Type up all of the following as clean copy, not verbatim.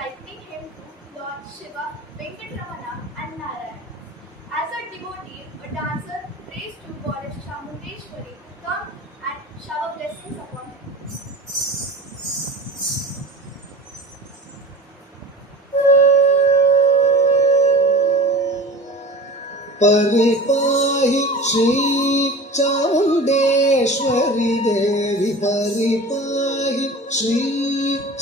likening him to Lord Shiva, Venkatramana, and Narayana. As a devotee, a dancer prays to Goddess Chamundeshwari to come and shower blessings upon him. परिपाहि Shri Chamundeshwari देवी परिपाहि श्री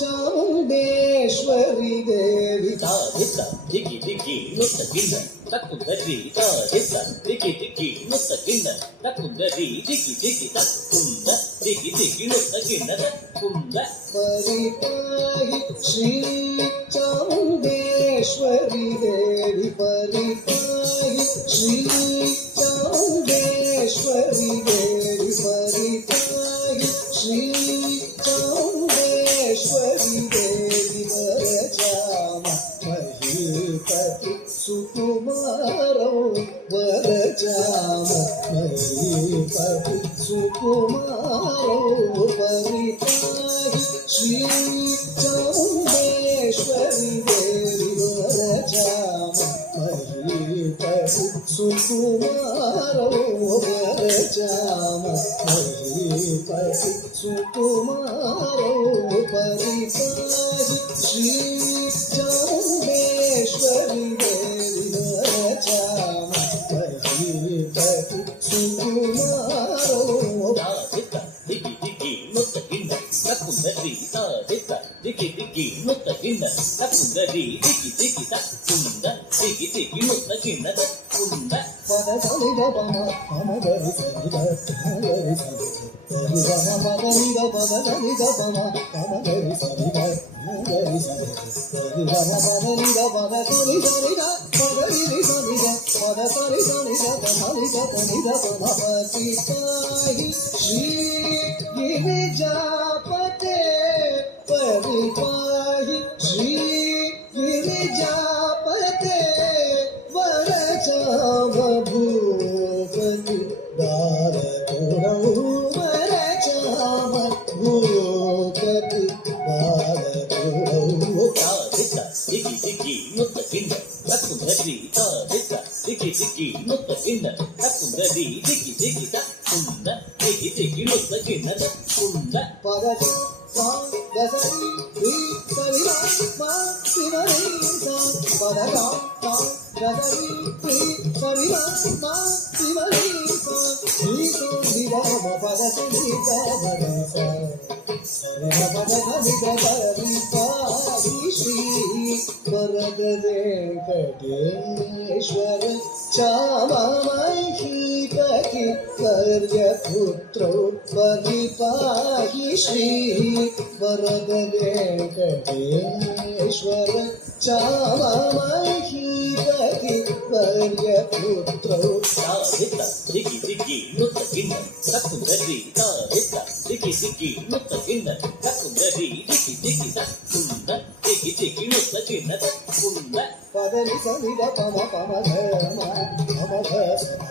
चामुंडेश्वरी देवी ताधिता दिगी दिगी नुत्त गिन्न तक्कुंदरी ताधिता दिगी दिगी नुत्त गिन्न तक्कुंदरी दिगी दिगी तक्कुंद दिगी दिगी नुत्त गिन्न तक्कुंद परिपाहि श्री चामुंडेश्वरी देवी परिपाहि श्री चामुंडेश्वरी देवी परिपाहि श्री चामुंडेश्वरी देवी वरजामा महीपति सुकुमारो वरजामा महीपति सुकुमारो परिपाहि श्री चामुंडेश्वरी देवी वरजामा महीपति सुकुमारो वरजामा महीपति सुकुमारो परिपाहि श्री चामुंडेश्वरी देवी वरजामा महीपति सुकुमारो ताधिता दिगी दिगी नुत्त गिन्न तक्कुंदरी ताधिता दिगी दिगी नुत्त गिन्न तक्कुंदरी दिगी दिगी तक्कुंद दिगी दिगी नुत्त गिन्न तक्कुंद పదసని గమ మమ గరి సని గరి సని గరి గమ పదని గ పదసని గమ మమ గరి సని గరి సని గరి గమ పదని గ పదసని సని గ పదని రి సని గ పదసని సని గ పదని గ పని గ పమపతి పాహి శ్రీ గిరిజాపతే పరిపాహి శ్రీ గిరిజాపతే वरचामभूपति बालकुरौ वरचामभूपति बालकुरौ ताधिता दिगी दिगी नुत्त गिन्न तक्कुंदरी ताधिता दिगी दिगी नुत्त गिन्न तक्कुंदरी दिगी दिगी तक्कुंद दिगी दिगी नुत्त गिन्न तक्कुंद पदच सा गसरी री परिमा मा शिवरी सा पदचा सा गसरी री परिमा मा शिवरी सा नी सो निगम पदसनि गमनि सा सरि ग पदसनि गमनि पाहि श्री वरद वेंकटेश्वर चामहीपति वर्यपुत्रो परिपाहि श्री वरद वेंकटेश्वर चामहीपति वर्यपुत्रो ताधिता दिगी दिगी नुत्त गिन्न तक्कुंदरी ताधिता दिगी दिगी नुत्त गिन्न तक्कुंदरी दिगी दिगी तक्कुंद दिगी दिगी नुत्त गिन्न तक्कुंद पदनि सनि ग पम पम ध म पम ध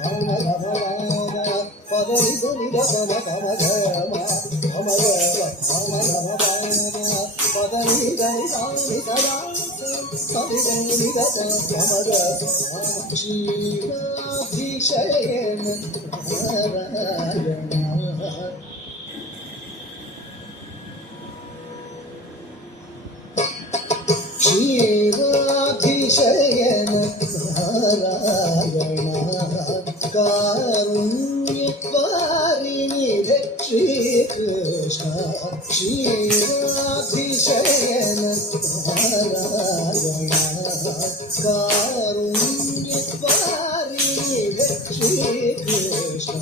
पम ग म ग पदनि सनि ग पम पम ध म पम ग पम ग म ग पदनि सनि सनि सदा सनि सनि ग पम ग शिवाभिषेकं नारायण शिवाभिषेकं नारायण कारुण्यवारिणि श्रीकृष्ण शिवाभिषेकं नारायण कारुण्यवारिणि श्रीकृष्ण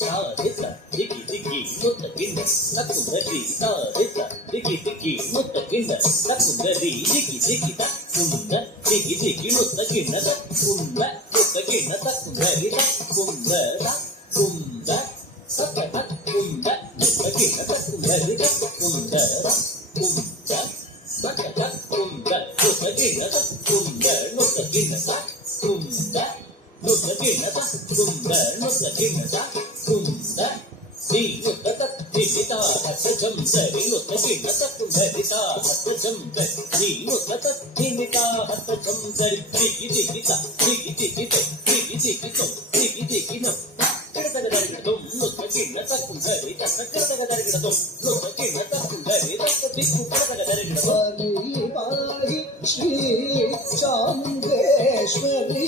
ताधिता दिगी दिगी नुत्त गिन्न तक्कुंदरी ताधिता दिगी दिगी नुत्त गिन्न तक्कुंदरी दिगी दिगी तक्कुंद दिगी दिगी नुत्त गिन्न तक्कुंद नुत्त गिन्न तक्कुंदरी तक्कुंद तक्कुंद तक्कुंद नुत्त गिन्न तक्कुंदरी तक्कुंद तक्कुंद तक्कुंद नुत्त गिन्न तक्कुंद नुत्त गिन्न तक्कुंद नुत्त गिन्न तक्कुंद नुत्त गिन्न तक्कुंद दी नुत्त तक् दिगी ता ಹತ್ತ ಜಂಸರಿ ನುತ್ತ ಕಿಣ್ಣ ತಕ್ಕುಂದರಿತ ಹತ್ತ ಜಂಸರಿ ನುತ್ತ ತತ್ತಿಮಿತ ಹತ್ತ ಜಂಸರಿ ದಿಗಿ ದಿಗಿತ ದಿಗಿ ದಿಗಿತ ದಿಗಿ ದಿಗಿತ ದಿಗಿ ದಿಗಿನ ಕಿಡತಗದರಿಗಿಡದು ನುತ್ತ ಕಿಣ್ಣ ತಕ್ಕುಂದರಿ ತಕ್ಕ ಕಿಡತಗದರಿಗಿಡದು ನುತ್ತ ಕಿಣ್ಣ ತಕ್ಕುಂದರಿ ತಕ್ಕ ದಿಕ್ಕು ಕಿಡತಗದರಿಗಿಡದು ಪಾಹಿ ಶ್ರೀ ಚಾಮುಂಡೇಶ್ವರಿ